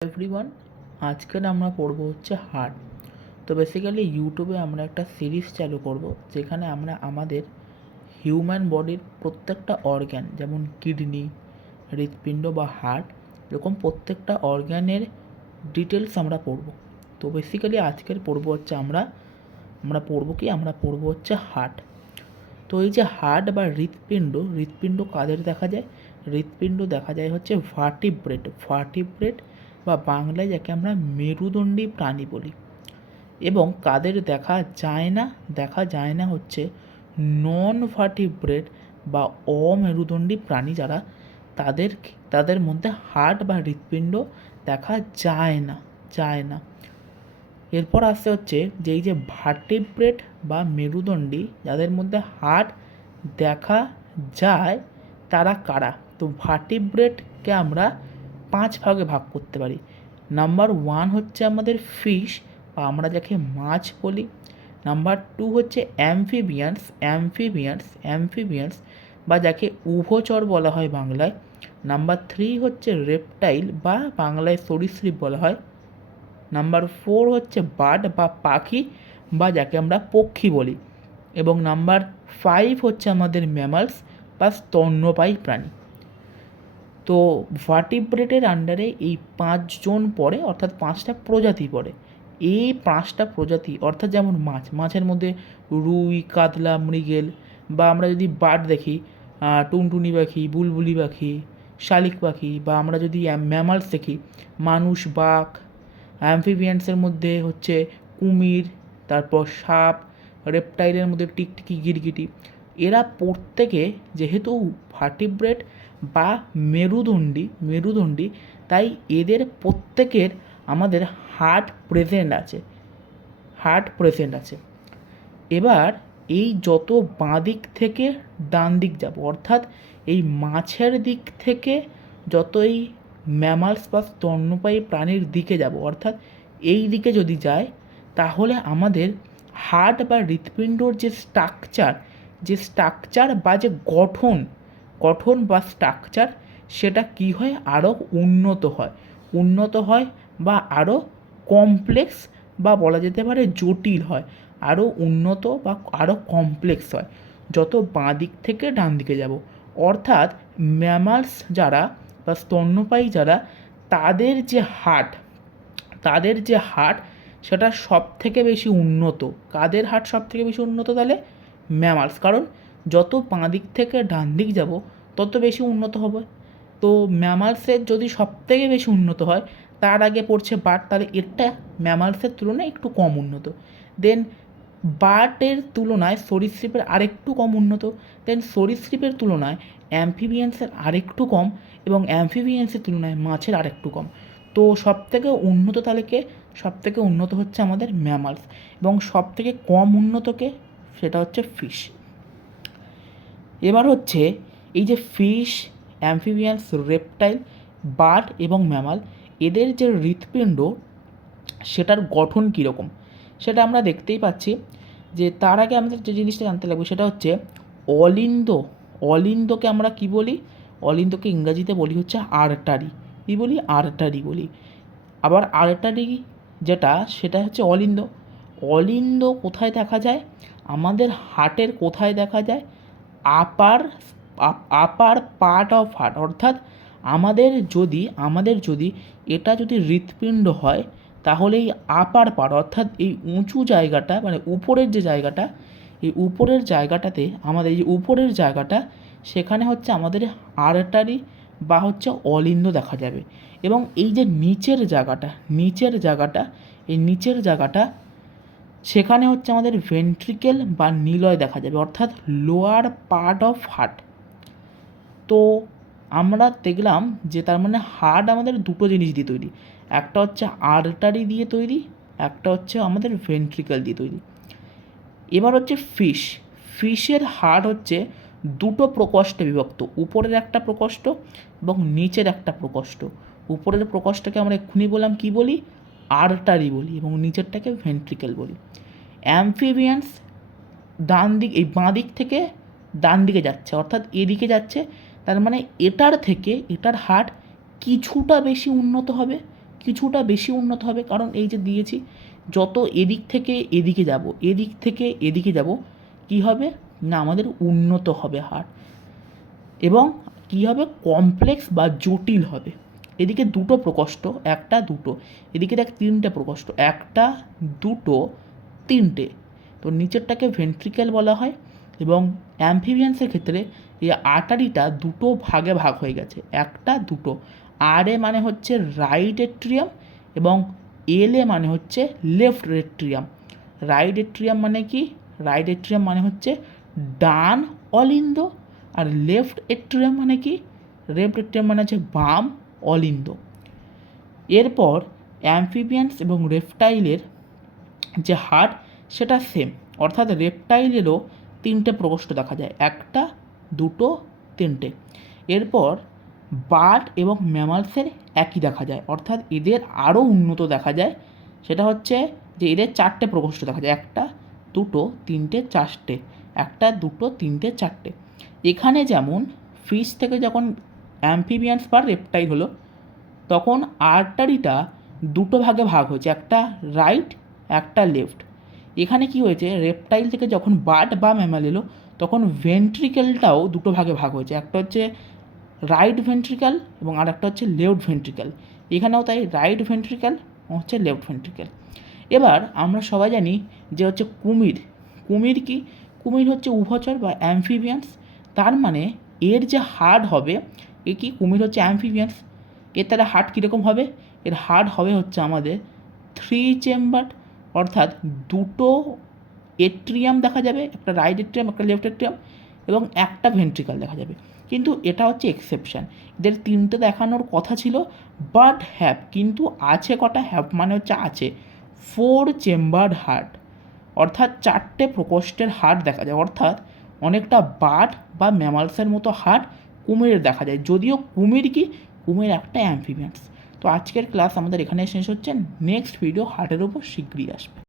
Everyone, আজকের আমরা পড়বো হচ্ছে হার্ট। তো বেসিক্যালি ইউটিউবে আমরা একটা সিরিজ চালু করব, যেখানে আমরা আমাদের হিউম্যান বডির প্রত্যেকটা অর্গ্যান, যেমন কিডনি, হৃৎপিণ্ড বা হার্ট, এরকম প্রত্যেকটা অর্গ্যানের ডিটেলস আমরা পড়ব। তো বেসিক্যালি আজকের পড়বো হচ্ছে আমরা পড়বো হচ্ছে হার্ট। তো এই যে হার্ট বা হৃৎপিণ্ড কাদের দেখা যায়? হৃৎপিণ্ড দেখা যায় হচ্ছে ভার্টিব্রেট বা বাংলায় যাকে আমরা মেরুদণ্ডী প্রাণী বলি। এবং কাদের দেখা যায় না হচ্ছে নন ভার্টিব্রেট বা অমেরুদণ্ডী প্রাণী যারা, তাদের মধ্যে হার্ট বা হৃৎপিণ্ড দেখা যায় না। এরপর আসতে হচ্ছে যে এই যে ভার্টিব্রেট বা মেরুদণ্ডী যাদের মধ্যে হার্ট দেখা যায় তারা কারা? তো ভার্টিব্রেটকে আমরা 5 ভাগে ভাগ করতে পারি। নাম্বার 1 হচ্ছে আমাদের ফিশ বা আমরা যাকে মাছ বলি। নাম্বার 2 হচ্ছে অ্যামফিবিয়ান্স বা যাকে উভচর বলা হয় বাংলায়। নাম্বার 3 হচ্ছে রেপটাইল বা বাংলায় সরীসৃপ বলা হয়। নাম্বার 4 হচ্ছে বার্ড বা পাখি বা যাকে আমরা পক্ষী বলি। এবং নাম্বার 5 হচ্ছে আমাদের ম্যামালস বা স্তন্যপায়ী প্রাণী। তো ভার্টিব্রেটের আন্ডারে এই 5জন পড়ে, অর্থাৎ 5টা প্রজাতি পড়ে। এই 5টা প্রজাতি অর্থাৎ যেমন মাছের মধ্যে রুই, কাতলা, মৃগেল, বা আমরা যদি বার্ড দেখি টুনটুনি পাখি, বুলবুলি পাখি, শালিক পাখি, বা আমরা যদি ম্যামালস দেখি মানুষ, বাঘ। অ্যামফিবিয়ান্সের মধ্যে হচ্ছে কুমির, তারপর সাপ, রেপটাইলের মধ্যে টিকটিকি, গিরগিটি। এরা প্রত্যেকে যেহেতু ভার্টিব্রেট বা মেরুদণ্ডী, তাই এদের প্রত্যেকের আমাদের হার্ট প্রেজেন্ট আছে। এবার এই যত বাঁ দিক থেকে ডান দিক যাব, অর্থাৎ এই মাছের দিক থেকে যত এই ম্যামালস বা স্তন্যপায়ী প্রাণীর দিকে যাব, অর্থাৎ এই দিকে যদি যায়, তাহলে আমাদের হার্ট বা হৃৎপিণ্ডর যে স্ট্রাকচার বা যে গঠন বা স্ট্রাকচার, সেটা কি হয়? আরও উন্নত হয় বা আরও কমপ্লেক্স বা বলা যেতে পারে জটিল হয়, আরও উন্নত বা আরও কমপ্লেক্স হয় যত বাঁ দিক থেকে ডান দিকে যাব। অর্থাৎ ম্যামালস যারা বা স্তন্যপায়ী যারা, তাদের যে হার্ট সেটা সব থেকে বেশি উন্নত। কাদের হার্ট সব থেকে বেশি উন্নত? তাহলে ম্যামালস, কারণ যত বাঁ দিক থেকে ডান দিক যাব তত বেশি উন্নত হবে। তো ম্যামালসের যদি সব থেকে বেশি উন্নত হয়, তার আগে পড়ছে বার্ড, তাহলে এটা ম্যামালসের তুলনায় একটু কম উন্নত। দেন বার্ডের তুলনায় সরীসৃপের আরেকটু কম উন্নত। দেন সরীসৃপের তুলনায় অ্যামফিবিয়ান্সের আরেকটু কম, এবং অ্যামফিবিয়ান্সের তুলনায় মাছের আরেকটু কম। তো সবথেকে উন্নত তালিকে সবথেকে উন্নত হচ্ছে আমাদের ম্যামালস, এবং সবথেকে কম উন্নতকে সেটা হচ্ছে ফিশ। এবার হচ্ছে এই যে ফিশ, অ্যামফিবিয়ান্স, রেপটাইল, বার্ড এবং ম্যামাল, এদের যে হৃৎপিণ্ড সেটার গঠন কীরকম সেটা আমরা দেখতেই পাচ্ছি। যে তার আগে আমাদের যে জিনিসটা জানতে লাগবে সেটা হচ্ছে অলিন্দকে আমরা কি বলি? অলিন্দকে ইংরাজিতে বলি হচ্ছে আর্টারি। কী বলি? আর্টারি বলি। আবার আর্টারি যেটা, সেটা হচ্ছে অলিন্দ কোথায় দেখা যায়? আমাদের হার্টের কোথায় দেখা যায়? আপার পার্ট অফ হার্ট, অর্থাৎ আমাদের যদি এটা যদি হৃৎপিণ্ড হয়, তাহলে এই আপার পার্ট, অর্থাৎ এই উঁচু জায়গাটা, মানে উপরের যে জায়গাটা, এই উপরের জায়গাটাতে আমাদের এই উপরের জায়গাটা, সেখানে হচ্ছে আমাদের আর্টারি বা হচ্ছে অলিন্দ দেখা যাবে। এবং এই যে নিচের জায়গাটা সেখানে হচ্ছে আমাদের ভেন্ট্রিকেল বা নিলয় দেখা যাবে, অর্থাৎ লোয়ার পার্ট অফ হার্ট। তো আমরা দেখলাম যে তার মানে হার্ট আমাদের দুটো জিনিস দিয়ে তৈরি, একটা হচ্ছে আর্টারি দিয়ে তৈরি, একটা হচ্ছে আমাদের ভেন্ট্রিকেল দিয়ে তৈরি। এবার হচ্ছে ফিশের হার্ট হচ্ছে দুটো প্রকোষ্ঠে বিভক্ত, উপরের একটা প্রকোষ্ঠ এবং নিচের একটা প্রকোষ্ঠ। উপরের প্রকোষ্ঠকে আমরা এক্ষুনি বললাম কি বলি? আর্টারি বলি, এবং নিচেরটাকে ভেন্ট্রিকেল বলি। অ্যামফিবিয়ান্স এই বাঁ দিক থেকে ডান দিকে যাচ্ছে, অর্থাৎ এদিকে যাচ্ছে, তার মানে এটার হার্ট কিছুটা বেশি উন্নত হবে, কিছুটা বেশি উন্নত হবে, কারণ এই যে দিয়েছি যত এদিক থেকে এদিকে যাব, এদিক থেকে এদিকে যাব, কী হবে না আমাদের উন্নত হবে হার্ট, এবং কী হবে কমপ্লেক্স বা জটিল হবে। এদিকে দুটো প্রকোষ্ঠ, একটা দুটো, এদিকে দেখ তিনটে প্রকোষ্ঠ, একটা দুটো তিনটে, তো নিচেরটাকে ভেন্ট্রিকেল বলা হয়। এবং অ্যাম্ফিবিয়ান্সের ক্ষেত্রে এই আর্টারিটা দুটো ভাগে ভাগ হয়ে গেছে, একটা দুটো, আর এ মানে হচ্ছে রাইট এট্রিয়াম এবং এল এ মানে হচ্ছে লেফট এট্রিয়াম। রাইট এট্রিয়াম মানে কি, রাইট এট্রিয়াম মানে হচ্ছে ডান অলিন্দ, আর লেফট এট্রিয়াম মানে কি, লেফট এট্রিয়াম মানে হচ্ছে বাম অলিন্দ। এরপর অ্যাম্ফিবিয়ান্স এবং রেপটাইলের যে হার্ট সেটা সেম, অর্থাৎ রেপটাইলেরও তিনটে প্রকোষ্ঠ দেখা যায়, একটা দুটো তিনটে। এরপর বার্ড এবং ম্যামালসের একই দেখা যায়, অর্থাৎ এদের আরও উন্নত দেখা যায়, সেটা হচ্ছে যে এদের চারটে প্রকোষ্ঠ দেখা যায়, একটা দুটো তিনটে চারটে, একটা দুটো তিনটে চারটে। এখানে যেমন ফিশ থেকে যখন অ্যাম্ফিবিয়ান্স বা রেপটাইল হলো, তখন আর্টারিটা দুটো ভাগে ভাগ হয়েছে, একটা রাইট একটা লেফট। এখানে কি হয়েছে, রেপটাইল থেকে যখন বার্ড বা ম্যামাল এলো, তখন ভেন্ট্রিকেলটাও দুটো ভাগে ভাগ হয়েছে, একটা হচ্ছে রাইট ভেন্ট্রিকেল এবং আর একটা হচ্ছে লেফট ভেন্ট্রিকেল। এখানেও তাই রাইট ভেন্ট্রিকেল হচ্ছে লেফট ভেন্ট্রিকেল। এবার আমরা সবাই জানি যে হচ্ছে কুমির, কুমির কি, কুমির হচ্ছে উভচর বা অ্যাম্ফিবিয়ান্স, তার মানে এর যে হার্ট হবে, এ কি, কুমির হচ্ছে অ্যাম্ফিবিয়ান্স, এর তাহলে হার্ট কীরকম হবে, এর হার্ট হবে হচ্ছে আমাদের 3 চেম্বার, অর্থাৎ দুটো এট্রিয়াম দেখা যাবে, একটা রাইট এট্রিয়াম একটা লেফট এট্রিয়াম, এবং একটা ভেন্ট্রিকাল দেখা যাবে। কিন্তু এটা হচ্ছে এক্সেপশান, এদের তিনটে দেখানোর কথা ছিল, বাট হ্যাভ, কিন্তু আছে কটা, হ্যাভ মানে হচ্ছে আছে 4 চেম্বার্ড হার্ট, অর্থাৎ চারটে প্রকোষ্ঠের হার্ট দেখা যায়, অর্থাৎ অনেকটা বার্ড বা ম্যামালসের মতো হার্ট কুমিরের দেখা যায়, যদিও কুমির কি, কুমির একটা অ্যাম্ফিবিয়ান্স। তো আজকের ক্লাস আমাদের এখানে শেষ হচ্ছে, নেক্সট ভিডিও হার্টের উপর শীঘ্রই আসবে।